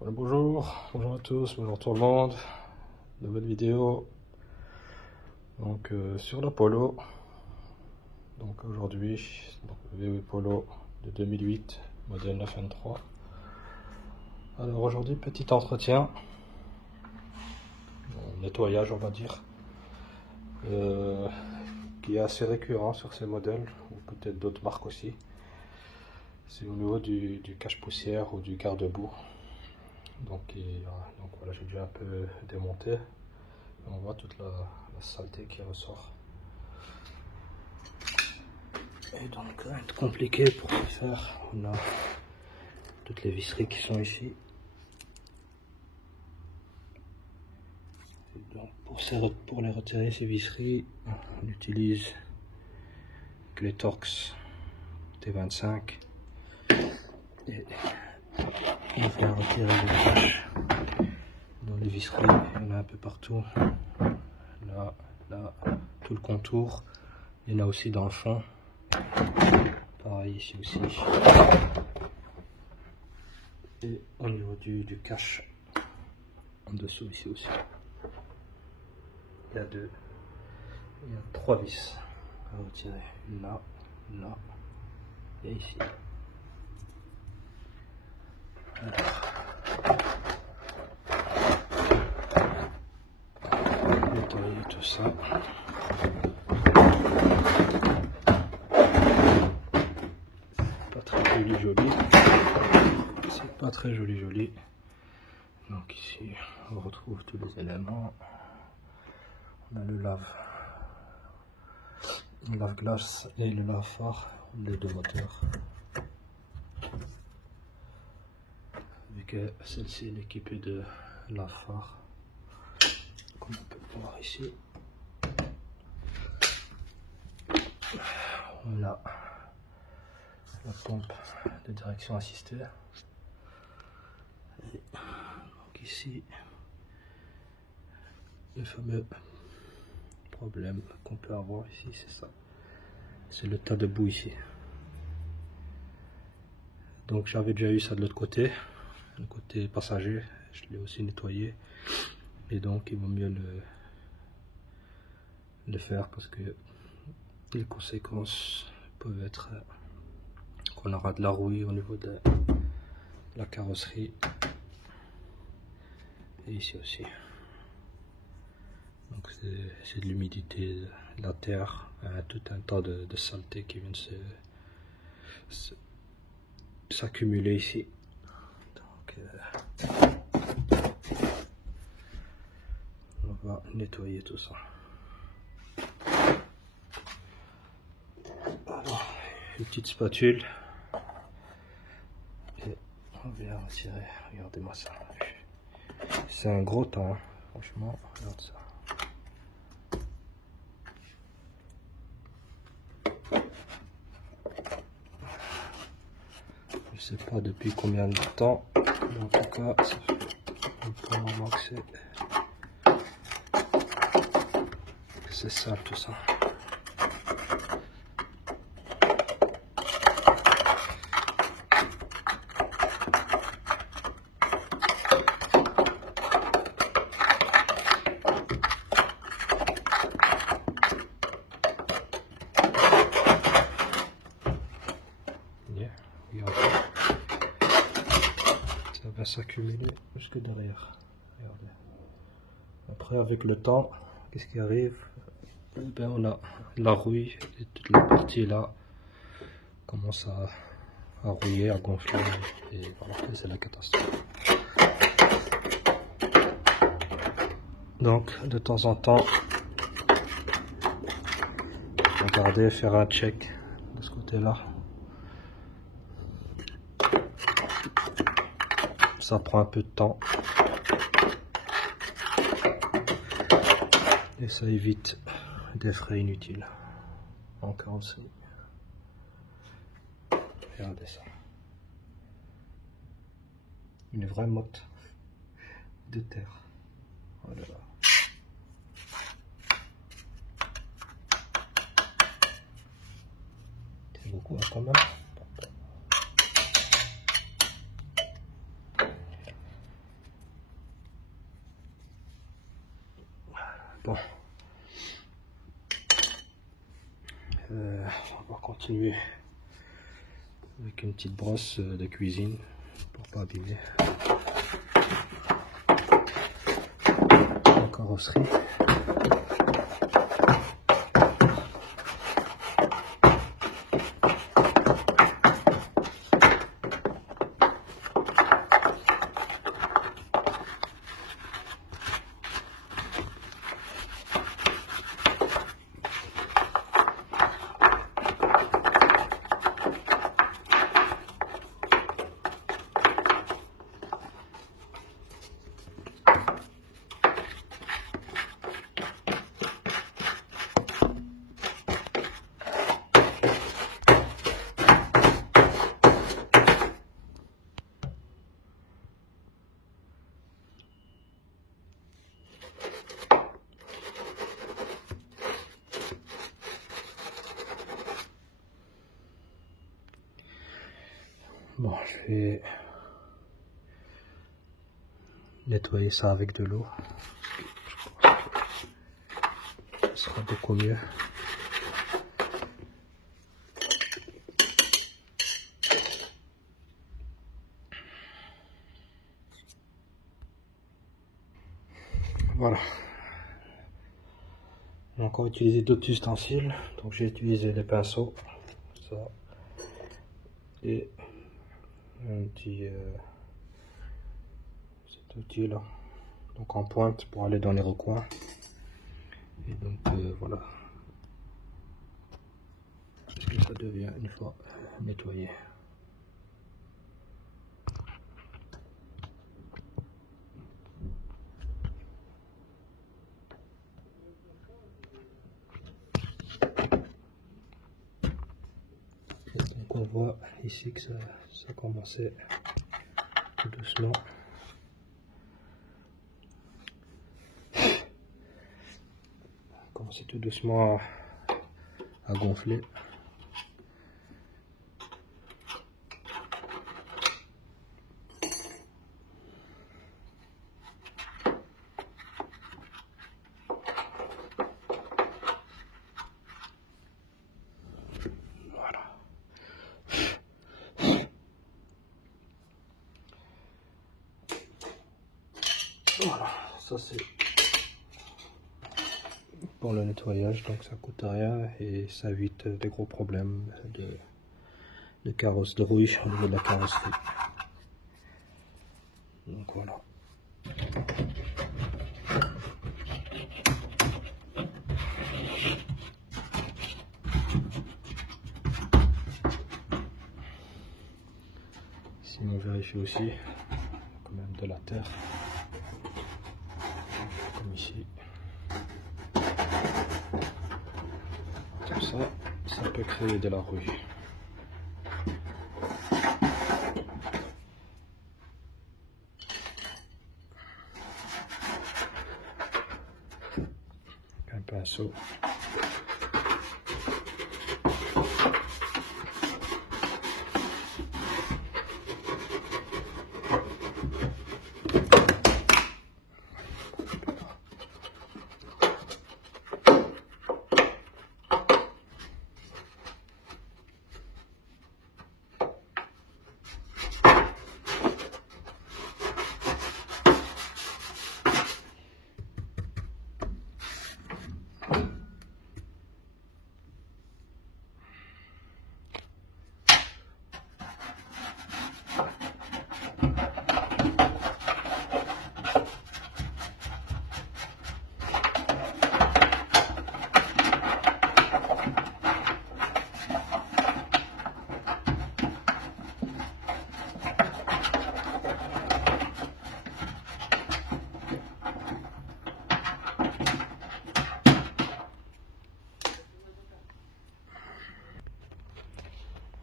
Voilà, bonjour à tous, bonjour tout le monde. Nouvelle vidéo donc sur la Polo. Donc aujourd'hui, le VW Polo de 2008, modèle 923. Alors aujourd'hui, petit entretien, nettoyage on va dire, qui est assez récurrent sur ces modèles, ou peut-être d'autres marques aussi. C'est au niveau du cache-poussière ou du garde-boue. Donc voilà, j'ai déjà un peu démonté. On voit toute la saleté qui ressort. Et donc, ça va être compliqué pour ce faire. On a toutes les visseries qui sont ici. Et donc, pour les retirer, ces visseries, on utilise les Torx T25. Et on vient retirer les caches dans les visseries. Il y en a un peu partout. Là, tout le contour. Il y en a aussi dans le fond. Pareil ici aussi. Et au niveau du cache, en dessous ici aussi. Il y a trois vis à retirer. Là et ici. Alors, nettoyer tout ça. Pas très joli. C'est pas très joli. Donc ici, on retrouve tous les éléments. On a le lave-glace et le lave-phare, les deux moteurs. Vu que celle-ci est équipée de lave-phare, comme on peut le voir ici. On a la pompe de direction assistée. Et donc ici, le fameux problème qu'on peut avoir ici, c'est ça. C'est le tas de boue ici. Donc j'avais déjà eu ça de l'autre côté, le côté passager. Je l'ai aussi nettoyé. Et donc il vaut mieux le faire parce que les conséquences peuvent être qu'on aura de la rouille au niveau de la carrosserie. Et ici aussi. Donc c'est de l'humidité, de la terre, tout un tas de saleté qui viennent s'accumuler ici. Donc on va nettoyer tout ça. Alors, une petite spatule. Et on vient retirer, regardez-moi ça. C'est un gros tas, hein. Franchement, regarde ça. Je sais pas depuis combien de temps, mais en tout cas, ça fait un petit moment que c'est sale tout ça. Ça va s'accumuler jusque derrière. Regardez. Après, avec le temps, qu'est-ce qui arrive? Ben, on a la rouille et toute la partie là commence à rouiller, à gonfler, et voilà, c'est la catastrophe. Donc, de temps en temps, regardez, faire un check de ce côté-là. Ça prend un peu de temps et ça évite des frais inutiles en carrosserie. Regardez ça, une vraie motte de terre. Voilà. C'est beaucoup quand même. Bon. On va continuer avec une petite brosse de cuisine pour pas abîmer la carrosserie. Bon, je vais nettoyer ça avec de l'eau. Je pense que ce sera beaucoup mieux. Voilà. J'ai encore utilisé d'autres ustensiles. Donc j'ai utilisé des pinceaux. Ça. Et un petit cet outil là, donc en pointe pour aller dans les recoins. Et donc voilà ce que ça devient une fois nettoyé. Donc on voit ici que ça commençait tout doucement. Commençait tout doucement à gonfler. Voilà, ça c'est pour le nettoyage, donc ça coûte rien et ça évite des gros problèmes de carrosse, de rouille au niveau de la carrosserie. Donc voilà. Si on vérifie aussi, il y a quand même de la terre, comme ici. Comme ça peut créer de la rouille. Un pinceau.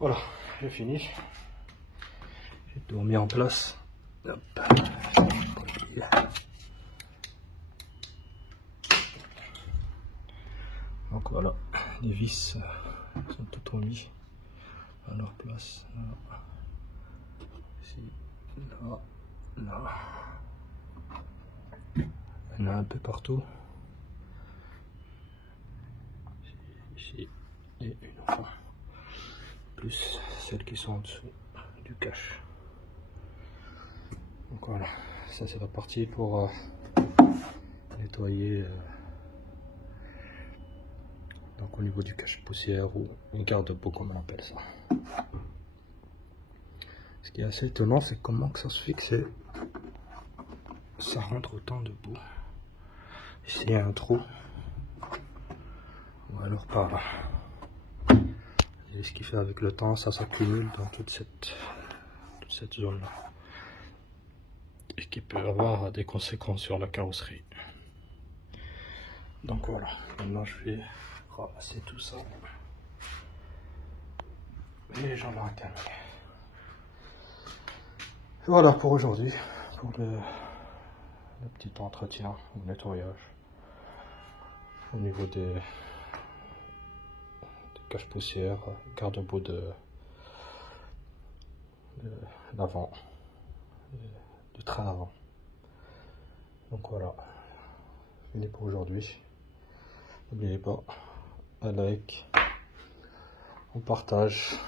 Voilà, j'ai fini. J'ai tout mis en place. Hop. Donc voilà, les vis sont tout mis à leur place. Là. Ici, là, là. Il y en a un peu partout. et une enfin, plus celles qui sont en dessous du cache. Donc voilà, ça c'est reparti pour nettoyer donc au niveau du cache poussière ou une garde-peau comme on appelle ça. Ce qui est assez étonnant, c'est comment que ça se fait que ça rentre autant de boue. Ici il y a un trou, ou alors par là. Et ce qui fait avec le temps, ça s'accumule dans toute cette zone là. Et qui peut avoir des conséquences sur la carrosserie. Donc voilà, maintenant je vais ramasser tout ça. Et j'en ai un calme. Voilà pour aujourd'hui, pour le petit entretien, le nettoyage. Au niveau des cache-poussière, garde-boue de l'avant, du train avant. Donc voilà, fini pour aujourd'hui. N'oubliez pas, un like, on partage.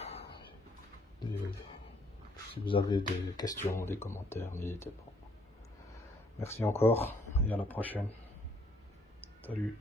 Et si vous avez des questions, des commentaires, n'hésitez pas. Merci encore et à la prochaine. Salut.